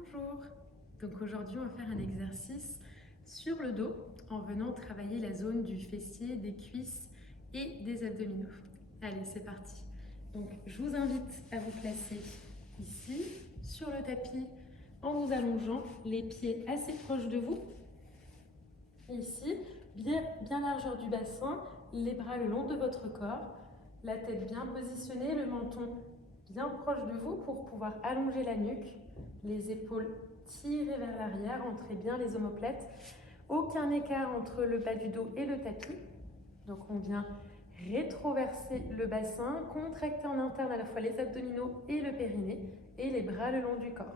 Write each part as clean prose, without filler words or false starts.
Bonjour. Donc aujourd'hui, on va faire un exercice sur le dos en venant travailler la zone du fessier, des cuisses et des abdominaux. Allez, c'est parti. Donc je vous invite à vous placer ici sur le tapis en vous allongeant, les pieds assez proches de vous. Ici, bien largeur du bassin, les bras le long de votre corps, la tête bien positionnée, le menton bien proche de vous pour pouvoir allonger la nuque, les épaules tirées vers l'arrière, entrez bien les omoplates, aucun écart entre le bas du dos et le tapis. Donc on vient rétroverser le bassin, contracter en interne à la fois les abdominaux et le périnée et les bras le long du corps.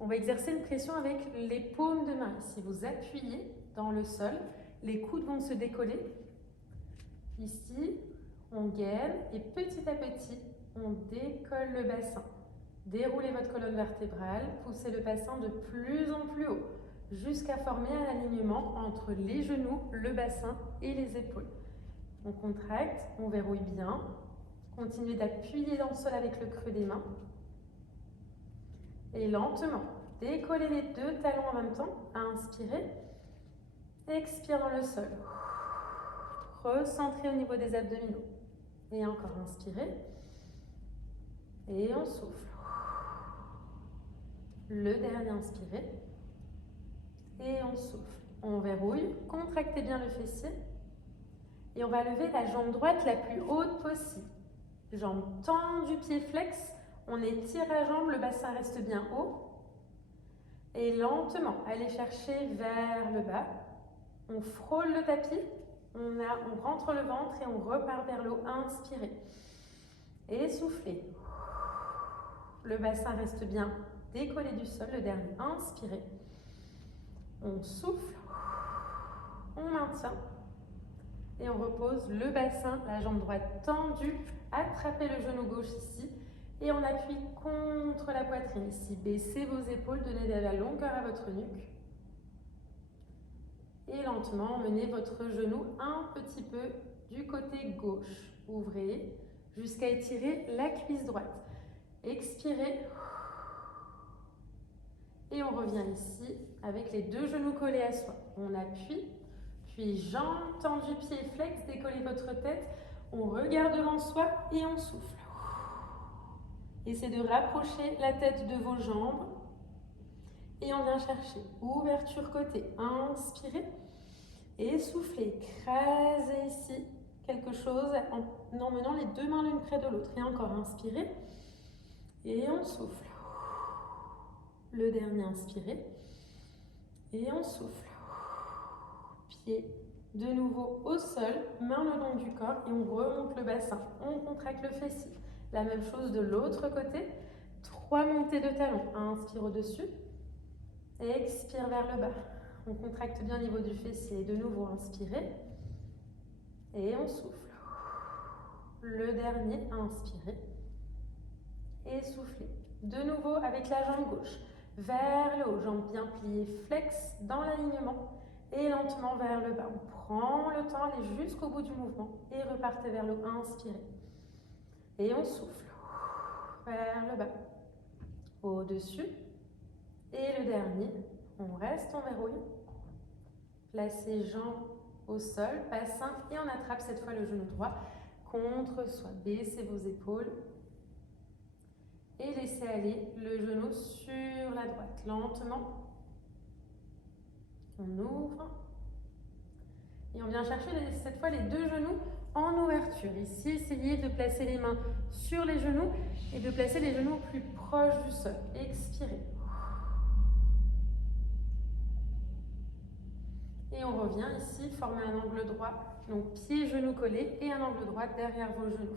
On va exercer une pression avec les paumes de main. Ici, vous appuyez dans le sol, les coudes vont se décoller. Ici, on gaine et petit à petit, on décolle le bassin. Déroulez votre colonne vertébrale, poussez le bassin de plus en plus haut, jusqu'à former un alignement entre les genoux, le bassin et les épaules. On contracte, on verrouille bien. Continuez d'appuyer dans le sol avec le creux des mains. Et lentement, décollez les deux talons en même temps. Inspirez. Expire dans le sol. Recentrez au niveau des abdominaux. Et encore, inspirez. Et on souffle. Le dernier, inspirez. Et on souffle. On verrouille. Contractez bien le fessier. Et on va lever la jambe droite la plus haute possible. Jambe tendue, pied flex. On étire la jambe, le bassin reste bien haut. Et lentement, allez chercher vers le bas. On frôle le tapis. On rentre le ventre et on repart vers le haut. Inspirez. Et soufflez. Le bassin reste bien décollé du sol. Le dernier, inspirez. On souffle. On maintient. Et on repose le bassin, la jambe droite tendue. Attrapez le genou gauche ici. Et on appuie contre la poitrine ici. Baissez vos épaules, donnez de la longueur à votre nuque. Et lentement, emmenez votre genou un petit peu du côté gauche. Ouvrez jusqu'à étirer la cuisse droite. Expirez. Et on revient ici avec les deux genoux collés à soi. On appuie, puis jambes tendues, pieds flex, décollez votre tête. On regarde devant soi et on souffle. Essayez de rapprocher la tête de vos jambes. Et on vient chercher ouverture côté. Inspirez. Et soufflez. Écrasez ici quelque chose en emmenant les deux mains l'une près de l'autre. Et encore, inspirez. Et on souffle. Le dernier, inspirez. Et on souffle. Pied de nouveau au sol, main le long du corps et on remonte le bassin. On contracte le fessier. La même chose de l'autre côté. 3 montées de talons. Inspire au-dessus. Expire vers le bas. On contracte bien au niveau du fessier. De nouveau, inspirez. Et on souffle. Le dernier, inspirez. Et soufflez. De nouveau avec la jambe gauche. Vers le haut, jambe bien pliée, flex dans l'alignement. Et lentement vers le bas. On prend le temps, allez jusqu'au bout du mouvement. Et repartez vers le haut, inspirez. Et on souffle. Vers le bas. Au-dessus. Et le dernier, on reste, on verrouille. Placez jambes au sol, bassin, et on attrape cette fois le genou droit contre soi. Baissez vos épaules. Et laissez aller le genou sur la droite. Lentement. On ouvre. Et on vient chercher cette fois les deux genoux en ouverture. Ici, essayez de placer les mains sur les genoux et de placer les genoux plus proches du sol. Expirez. Et on revient ici, former un angle droit. Donc pieds, genoux collés et un angle droit derrière vos genoux.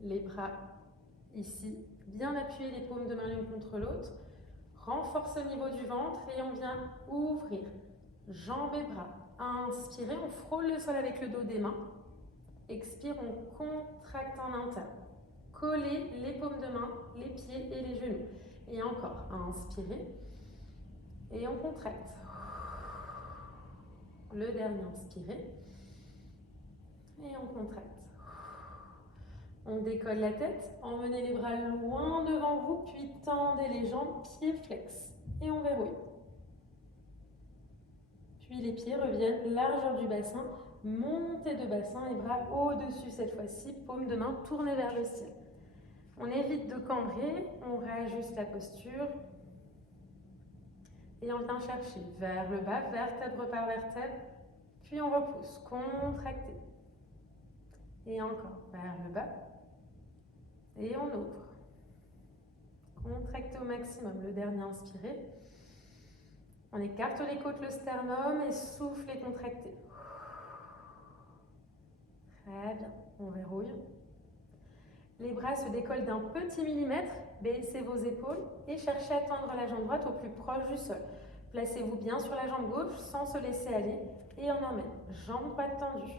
Les bras ici, bien appuyés, les paumes de main l'une contre l'autre. Renforcez au niveau du ventre et on vient ouvrir. Jambes et bras. Inspirez, on frôle le sol avec le dos des mains. Expire, on contracte en interne. Collez les paumes de main, les pieds et les genoux. Et encore, inspirez. Et on contracte. Le dernier, inspirez. Et on contracte. On décolle la tête, emmenez les bras loin devant vous, puis tendez les jambes, pieds flex. Et on verrouille. Puis les pieds reviennent, largeur du bassin, montée de bassin, les bras au-dessus cette fois-ci, paume de main tournée vers le ciel. On évite de cambrer, on réajuste la posture. Et on vient chercher vers le bas, vertèbre par vertèbre, puis on repousse, contracté. Et encore vers le bas, et on ouvre. Contractez au maximum, le dernier inspiré. On écarte les côtes, le sternum, et soufflez, contractez. Très bien, on verrouille. Les bras se décollent d'un petit millimètre, baissez vos épaules et cherchez à tendre la jambe droite au plus proche du sol. Placez-vous bien sur la jambe gauche sans se laisser aller et on emmène. Jambe droite tendue.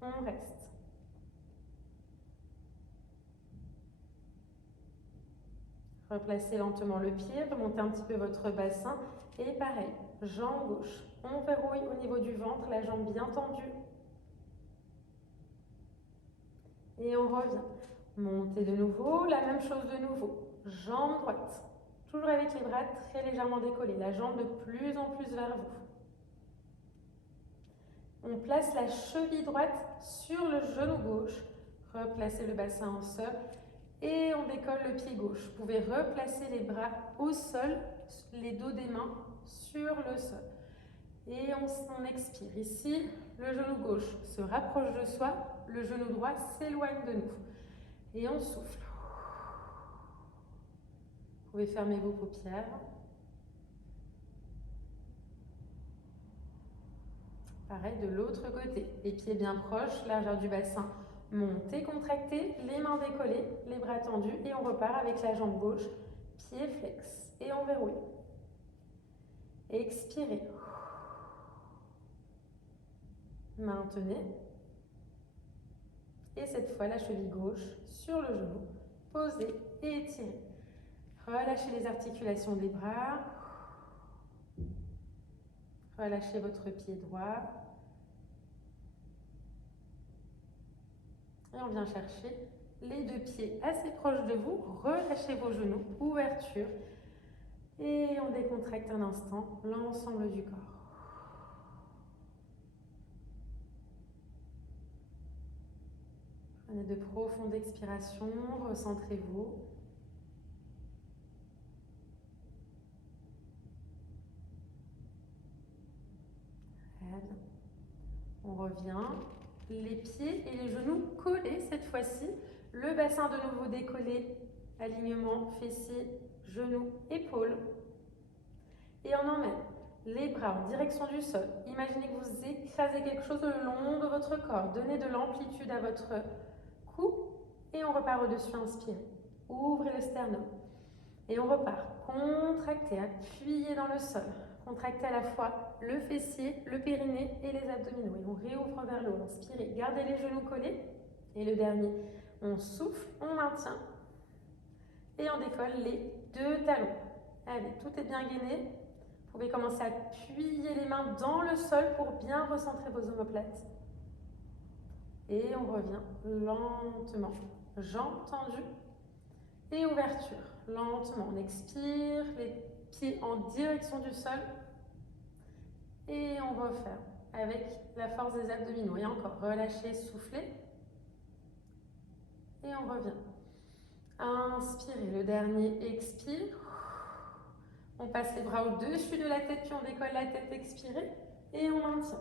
On reste. Replacez lentement le pied, remontez un petit peu votre bassin et pareil, jambe gauche. On verrouille au niveau du ventre, la jambe bien tendue. Et on revient. Montez de nouveau, la même chose de nouveau. Jambe droite. Toujours avec les bras très légèrement décollés, la jambe de plus en plus vers vous. On place la cheville droite sur le genou gauche. Replacez le bassin au sol et on décolle le pied gauche. Vous pouvez replacer les bras au sol, les dos des mains sur le sol. Et on expire. Ici, le genou gauche se rapproche de soi, le genou droit s'éloigne de nous. Et on souffle. Vous pouvez fermer vos paupières. Pareil de l'autre côté. Les pieds bien proches, largeur du bassin. Montez, contractez, les mains décollées, les bras tendus. Et on repart avec la jambe gauche, pied flex. Et on verrouille. Expirez. Maintenez. Et cette fois, la cheville gauche sur le genou. Posez et étirez. Relâchez les articulations des bras. Relâchez votre pied droit. Et on vient chercher les deux pieds assez proches de vous. Relâchez vos genoux. Ouverture. Et on décontracte un instant l'ensemble du corps. Prenez de profondes expirations. Recentrez-vous. On revient, les pieds et les genoux collés cette fois-ci, le bassin de nouveau décollé, alignement fessiers, genoux, épaules. Et on emmène les bras en direction du sol. Imaginez que vous écrasez quelque chose le long de votre corps. Donnez de l'amplitude à votre cou et on repart au-dessus, inspirez. Ouvrez le sternum. Et on repart, contractez, appuyez dans le sol. Contractez à la fois le fessier, le périnée et les abdominaux. Et on réouvre vers le haut. Inspirez, gardez les genoux collés. Et le dernier, on souffle, on maintient. Et on décolle les deux talons. Allez, tout est bien gainé. Vous pouvez commencer à appuyer les mains dans le sol pour bien recentrer vos omoplates. Et on revient lentement. Jambes tendues et ouverture. Lentement, on expire, les pieds en direction du sol. Et on referme avec la force des abdominaux. Et encore, relâchez, soufflez. Et on revient. Inspirez, le dernier, expire. On passe les bras au-dessus de la tête, puis on décolle la tête, expirez. Et on maintient.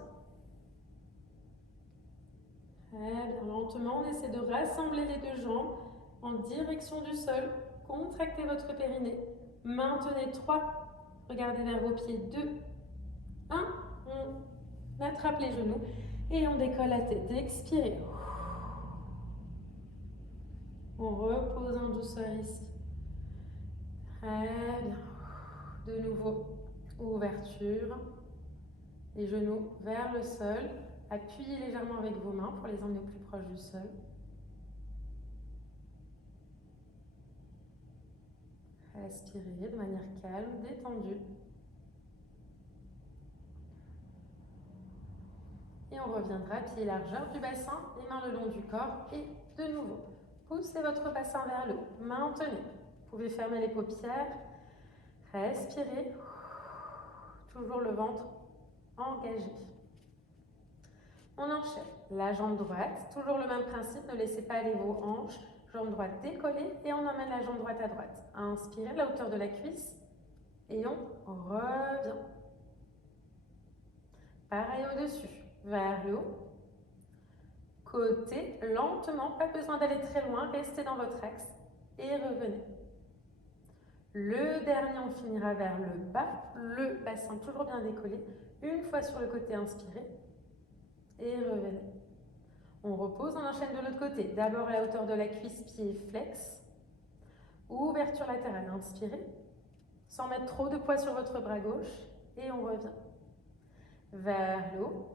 Très bien, lentement, on essaie de rassembler les deux jambes en direction du sol. Contractez votre périnée. Maintenez 3. Regardez vers vos pieds. 2. 1. On attrape les genoux et on décolle la tête. Expirez. On repose en douceur ici. Très bien. De nouveau, ouverture. Les genoux vers le sol. Appuyez légèrement avec vos mains pour les emmener au plus proche du sol. Respirez de manière calme, détendue. Et Et on reviendra pied largeur du bassin, les mains le long du corps. Et de nouveau, poussez votre bassin vers le haut. Maintenez. Vous pouvez fermer les paupières. Respirez. Toujours le ventre engagé. On enchaîne. La jambe droite, toujours le même principe, ne laissez pas aller vos hanches. Jambe droite décollée et on emmène la jambe droite à droite. Inspirez, la hauteur de la cuisse et on revient. Pareil au-dessus, vers le haut. Côté, lentement, pas besoin d'aller très loin, restez dans votre axe et revenez. Le dernier, on finira vers le bas, le bassin toujours bien décollé. Une fois sur le côté, inspirez et revenez. On repose, on enchaîne de l'autre côté. D'abord à la hauteur de la cuisse, pied flex. Ouverture latérale, inspirez. Sans mettre trop de poids sur votre bras gauche. Et on revient. Vers le haut.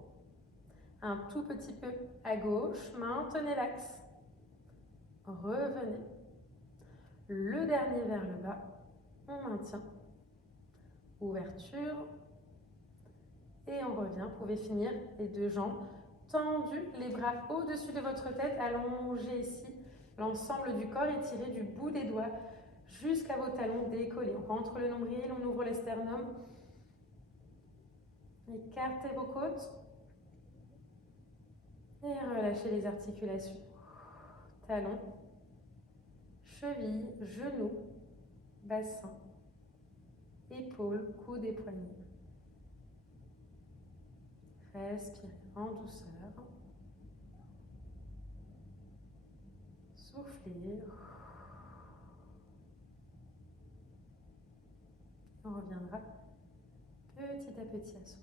Un tout petit peu à gauche. Maintenez l'axe. Revenez. Le dernier vers le bas. On maintient. Ouverture. Et on revient. Vous pouvez finir les deux jambes tendues, les bras au-dessus de votre tête, allongez ici l'ensemble du corps, étirez du bout des doigts jusqu'à vos talons décollés. On rentre le nombril, on ouvre le sternum. Écartez vos côtes. Et relâchez les articulations. Talons, chevilles, genoux, bassin, épaules, coudes et poignets. Respirez en douceur. Soufflez. On reviendra petit à petit à soi.